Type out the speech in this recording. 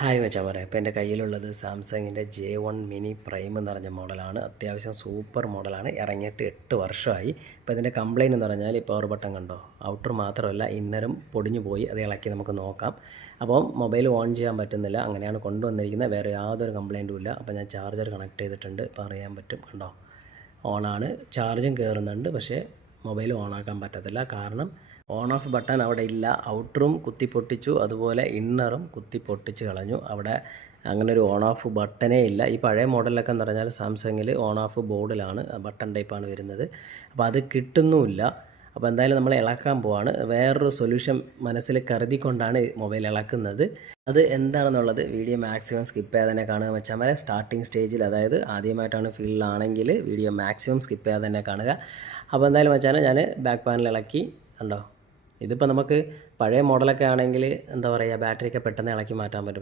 Hi മച്ചാമാരെ, ഇപ്പോൾ എൻ്റെ കയ്യിലുള്ളത് സാംസങ്ങിൻ്റെ J1 മിനി പ്രൈം എന്ന് പറഞ്ഞ മോഡലാണ്. അത്യാവശ്യം സൂപ്പർ മോഡലാണ്. ഇറങ്ങിയിട്ട് 8 വർഷമായി. ഇപ്പോൾ ഇതിൻ്റെ കംപ്ലയിൻ്റ് എന്ന് പറഞ്ഞാൽ ഈ പവർ ബട്ടൺ കണ്ടോ, ഔട്ടർ മാത്രമല്ല ഇന്നറും പൊടിഞ്ഞു പോയി. അത് ഇളക്കി നമുക്ക് നോക്കാം. അപ്പം മൊബൈൽ ഓൺ ചെയ്യാൻ പറ്റുന്നില്ല. അങ്ങനെയാണ് കൊണ്ടുവന്നിരിക്കുന്നത്. വേറെ യാതൊരു കംപ്ലയിൻറ്റും ഇല്ല. അപ്പോൾ ഞാൻ ചാർജർ കണക്ട് ചെയ്തിട്ടുണ്ട്. ഇപ്പോൾ അറിയാൻ പറ്റും, കണ്ടോ, ഓണാണ്. ചാർജും കയറുന്നുണ്ട്. പക്ഷേ മൊബൈൽ ഓണാക്കാൻ പറ്റത്തില്ല. കാരണം ഓൺ ഓഫ് ബട്ടൺ അവിടെ ഇല്ല. ഔട്ടറും കുത്തി പൊട്ടിച്ചു, അതുപോലെ ഇന്നറും കുത്തി പൊട്ടിച്ച് കളഞ്ഞു. അവിടെ അങ്ങനെ ഒരു ഓൺ ഓഫ് ബട്ടനേ ഇല്ല. ഈ പഴയ മോഡലിലൊക്കെ എന്ന് പറഞ്ഞാൽ സാംസങ്ങിൽ ഓൺ ഓഫ് ബോർഡിലാണ്, ബട്ടൺ ടൈപ്പാണ് വരുന്നത്. അപ്പോൾ അത് കിട്ടുന്നുമില്ല. അപ്പോൾ എന്തായാലും നമ്മൾ ഇളക്കാൻ പോവാണ്. വേറൊരു സൊല്യൂഷൻ മനസ്സിൽ കരുതിക്കൊണ്ടാണ് മൊബൈൽ ഇളക്കുന്നത്. അത് എന്താണെന്നുള്ളത് വീഡിയോ മാക്സിമം സ്കിപ്പ് ചെയ്യാതെ തന്നെ കാണുക മച്ചാമാരെ. സ്റ്റാർട്ടിങ് സ്റ്റേജിൽ, അതായത് ആദ്യമായിട്ടാണ് ഫീൽഡിലാണെങ്കിൽ വീഡിയോ മാക്സിമം സ്കിപ്പ് ചെയ്യാതെ തന്നെ കാണുക. അപ്പോൾ എന്തായാലും മച്ചാനെ ഞാൻ ബാക്ക് പാനൽ ഇളക്കി, കണ്ടോ. ഇതിപ്പോൾ നമുക്ക് പഴയ മോഡലൊക്കെ ആണെങ്കിൽ എന്താ പറയുക, ബാറ്ററിയൊക്കെ പെട്ടെന്ന് ഇളക്കി മാറ്റാൻ പറ്റും.